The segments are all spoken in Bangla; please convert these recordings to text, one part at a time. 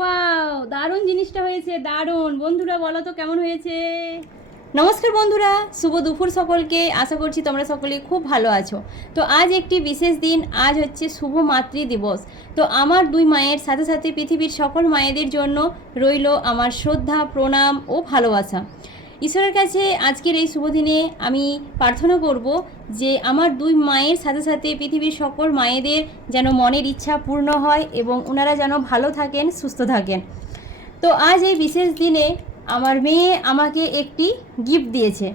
ওয়াও দারুণ জিনিসটা হয়েছে, দারুণ। বন্ধুরা, বলো তো কেমন হয়েছে? নমস্কার বন্ধুরা, শুভ দুপুর সকলকে। আশা করছি তোমরা সকলে খুব ভালো আছো। তো আজ একটি বিশেষ দিন, আজ হচ্ছে শুভ মাতৃ দিবস। তো আমার দুই মায়ের সাথে সাথে পৃথিবীর সকল মায়েদের জন্য রইল আমার শ্রদ্ধা, প্রণাম ও ভালোবাসা। ঈশ্বরের কাছে আজকের এই শুভ দিনে আমি প্রার্থনা করব যে আমার দুই মায়ের সাথে সাথে পৃথিবীর সকল মায়েদের যেন মনের ইচ্ছা পূর্ণ হয় এবং ওনারা যেন ভালো থাকেন, সুস্থ থাকেন। তো আজ এই বিশেষ দিনে আমার মেয়ে আমাকে একটি গিফট দিয়েছে।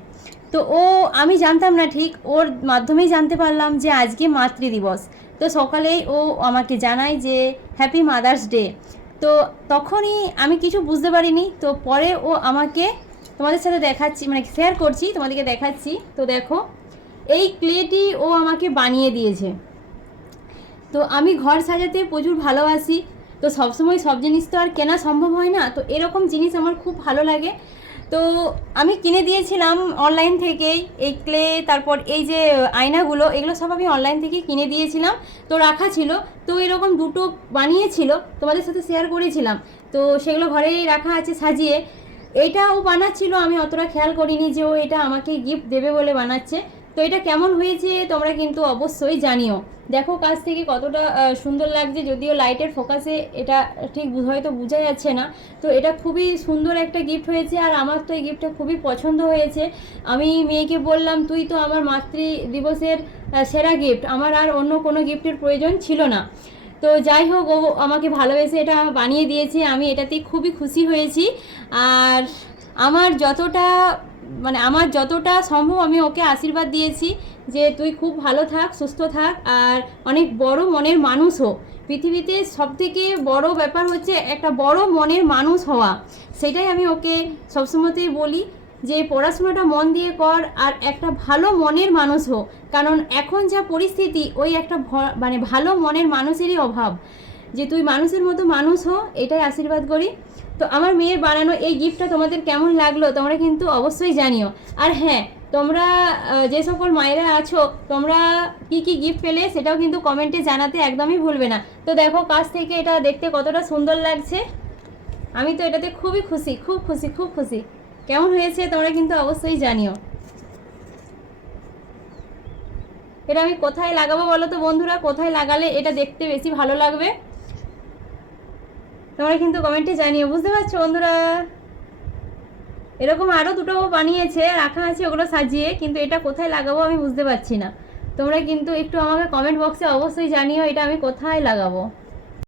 তো ও, আমি জানতাম না ঠিক, ওর মাধ্যমেই জানতে পারলাম যে আজকে মাতৃ দিবস তো সকালেই ও আমাকে জানায় যে হ্যাপি মাদার্স ডে তো তখনই আমি কিছু বুঝতে পারিনি, তো পরে ও আমাকে তোমাদের সাথে দেখাচ্ছি মানে শেয়ার করছি, তোমাদেরকে দেখাচ্ছি। তো দেখো, এই ক্লেটি ও আমাকে বানিয়ে দিয়েছে। তো আমি ঘর সাজাতে প্রচুর ভালোবাসি। তো সবসময় সব জিনিস তো আর কেনা সম্ভব হয় না। তো এরকম জিনিস আমার খুব ভালো লাগে। তো আমি কিনে দিয়েছিলাম অনলাইন থেকেই এই ক্লে তারপর এই যে আয়নাগুলো, এগুলো সব আমি অনলাইন থেকে কিনে দিয়েছিলাম। তো রাখা ছিল। তো এরকম দুটো বানিয়েছিল, তোমাদের সাথে শেয়ার করেছিলাম। তো সেগুলো ঘরেই রাখা আছে সাজিয়ে। এইটা ও বানাচ্ছিল, আমি অতটা খেয়াল করিনি যে ও এটা আমাকে গিফট দেবে বলে বানাচ্ছে। তো এটা কেমন হয়েছে তোমরা কিন্তু অবশ্যই জানিও। দেখো কাছ থেকে কতটা সুন্দর লাগছে, যদিও লাইটের ফোকাসে এটা ঠিক হয়তো বোঝা যাচ্ছে না। তো এটা খুবই সুন্দর একটা গিফট হয়েছে আর আমার তো এই গিফটটা খুবই পছন্দ হয়েছে। আমি মেয়েকে বললাম, তুই তো আমার মাতৃ দিবসের সেরা গিফট আমার আর অন্য কোনো গিফটের প্রয়োজন ছিল না। তো যাই হোক, ও আমাকে ভালোবেসে এটা বানিয়ে দিয়েছে। আমি এটাতে খুবই খুশি হয়েছি। আর আমার যতটা মানে আমার যতটা সম্ভব আমি ওকে আশীর্বাদ দিয়েছি যে তুই খুব ভালো থাক, সুস্থ থাক। আর অনেক বড় মনের মানুষ হো। পৃথিবীতে সবথেকে বড় ব্যাপার হচ্ছে একটা বড় মনের মানুষ হওয়া। সেটাই আমি ওকে সবসময়তেই বলি। যে পড়াশোনাটা মন দিয়ে কর আর একটা ভালো মনের মানুষ হো কারণ এখন যা পরিস্থিতি, ওই একটা মানে ভালো মনের মানুষেরই অভাব। যে তুই মানুষের মতো মানুষ হো এটাই আশীর্বাদ করি। তো আমার মেয়ের বানানো এই গিফটটা তোমাদের কেমন লাগল, তোমরা কিন্তু অবশ্যই জানিও। আর হ্যাঁ তোমরা যে সকল মায়েরা আছো, তোমরা কি কি গিফট পেলে সেটাও কিন্তু কমেন্টে জানাতে একদমই ভুলবে না। তো দেখো, কাছ থেকে এটা দেখতে কতটা সুন্দর লাগছে। আমি তো এটাতে খুবই খুশি, খুব খুশি খুব খুশি। কেমন হয়েছে তোমরা কিন্তু অবশ্যই জানিও। এটা আমি কোথায় লাগাবো বলো তো বন্ধুরা? কোথায় লাগালে এটা দেখতে বেশি ভালো লাগবে? তোমরা কিন্তু কমেন্টে জানিও, বুঝতে পারছ বন্ধুরা? এরকম আরও দুটো বানিয়েছে, রাখা আছে ওগুলো সাজিয়ে, কিন্তু এটা কোথায় লাগাবো আমি বুঝতে পারছি না। তোমরা কিন্তু একটু আমাকে কমেন্ট বক্সে অবশ্যই জানিও এটা আমি কোথায় লাগাবো।